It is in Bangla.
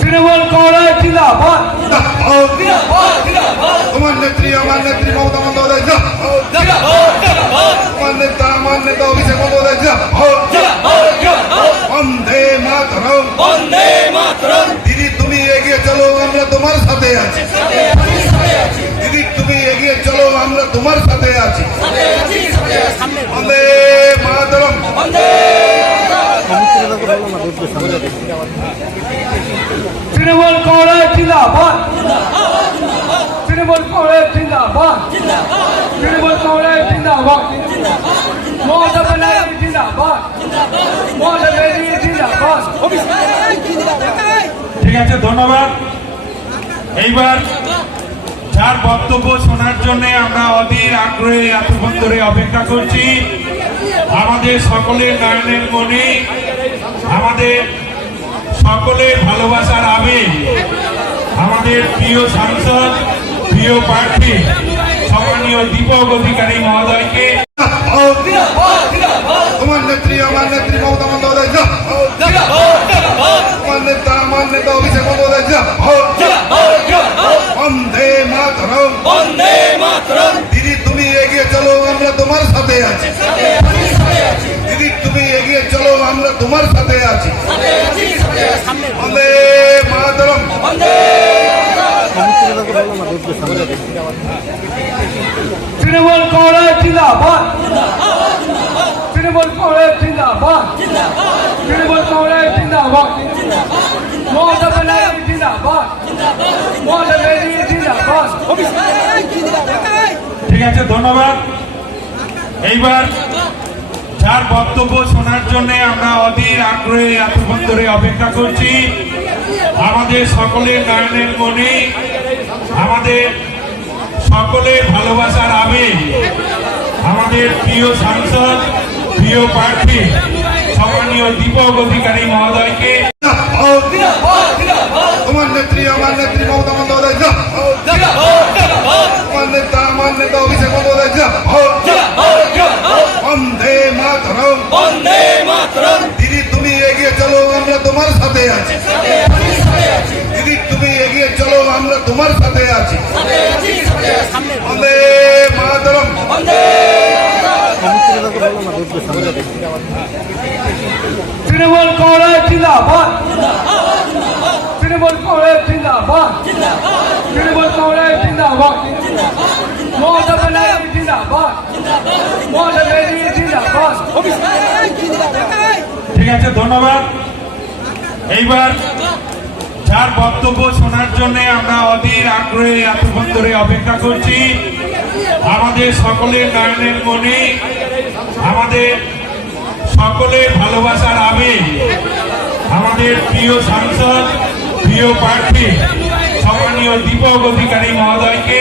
তৃণমূল কংগ্রেস জিন্দাবাদ। নেত্রী, আমার নেত্রী আমার নেতা আমার নেতা অভিষেক বন্দ্যোপাধ্যায় বন্দে মাতরম বন্দে মাতরম। দিদি, তুমি এগিয়ে চলো, আমরা তোমার সাথে আছি। দিদি, তুমি এগিয়ে চলো, আমরা তোমার সাথে আছি। বন্দে মাতরম। তৃণমূল কংগ্রেস জিন্দাবাদ। তৃণমূল কংগ্রেস জিন্দাবাদ। তৃণমূল কংগ্রেস জিন্দাবাদ। মমতা ব্যানার্জি জিন্দাবাদ। মমতা ব্যানার্জি জিন্দাবাদ। ঠিক আছে, ধন্যবাদ। এইবার যার বক্তব্য শোনার জন্য আমরা অধীর আগ্রহে এতক্ষণ ধরে অপেক্ষা করছি। আমাদের সকলের নয়নের মনে আমাদের সকলের ভালোবাসার আবেগ আমাদের প্রিয় সাংসদ প্রিয় প্রার্থী সম্মানীয় দীপক অধিকারী মহোদয়কে আমার নেত্রী আমার নেত্রী আমরা তোমার সাথে আছি। বন্দে মাতরম। তৃণমূল কংগ্রেস জিন্দাবাদ। তৃণমূল কংগ্রেস জিন্দাবাদ। তৃণমূল কংগ্রেস জিন্দাবাদ। মমতা ব্যানার্জি জিন্দাবাদ। মমতা ব্যানার্জি জিন্দাবাদ। ঠিক আছে ধন্যবাদ। এইবার যার বক্তব্য শোনার জন্য আমরা অধীর আগ্রহে এতক্ষণ ধরে অপেক্ষা করছি। আমাদের সকলের নয়নের মনে আমাদের সকলের ভালোবাসার আবেগ আমাদের প্রিয় সাংসদ প্রিয় প্রার্থী সম্মানীয় দীপক অধিকারী মহোদয়কে। তোমার নেত্রী আমার নেত্রী মমতা বন্দ্যোপাধ্যায়। আমার নেতা আমার নেতা অভিষেক বন্দ্যোপাধ্যায়। সাথে আছি। দিদি তুমি এগিয়ে চলো আমরা তোমার সাথে আছি। বন্দে মাতরম। তৃণমূল কংগ্রেস জিন্দাবাদ। তৃণমূল কংগ্রেস জিন্দাবাদ। তৃণমূল কংগ্রেস জিন্দাবাদ। মমতা ব্যানার্জি জিন্দাবাদ। মমতা ব্যানার্জি জিন্দাবাদ। ঠিক আছে ধন্যবাদ। এইবার যার বক্তব্য শোনার জন্য আমরা অধীর আগ্রহে এতক্ষণ ধরে অপেক্ষা করছি। আমাদের সকলের নয়নের মনে, আমাদের সকলের ভালোবাসার আবেগ, আমাদের প্রিয় সাংসদ, প্রিয় প্রার্থী, সম্মানীয় দীপক অধিকারী মহোদয়কে